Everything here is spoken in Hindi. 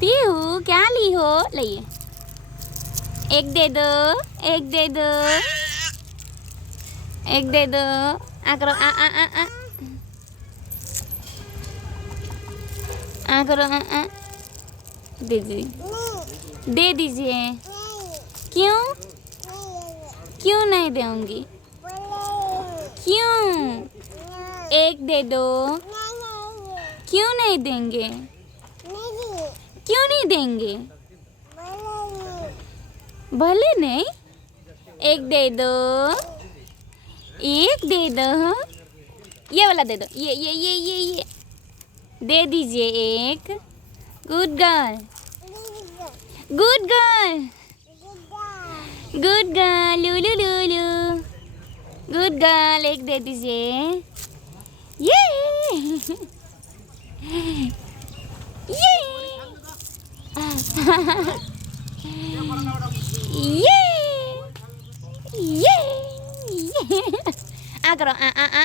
पीहू क्या ली हो? लाइए, एक दे दो, एक दे दो, एक दे दो। आ करो, आ आ आ आ आ करो, आ आ। दीजिए, दे दीजिए। क्यों? क्यों नहीं दूंगी? क्यों? एक दे दो। क्यों नहीं देंगे? क्यों नहीं देंगे? भले नहीं। एक दे दो, एक दे दो। ये वाला दे दो, ये दे दीजिए एक। Good girl, good girl, good girl, Lulu Lulu. Good girl, एक दे दीजिए। ये ये ये ये आ करो, आ आ आ आ।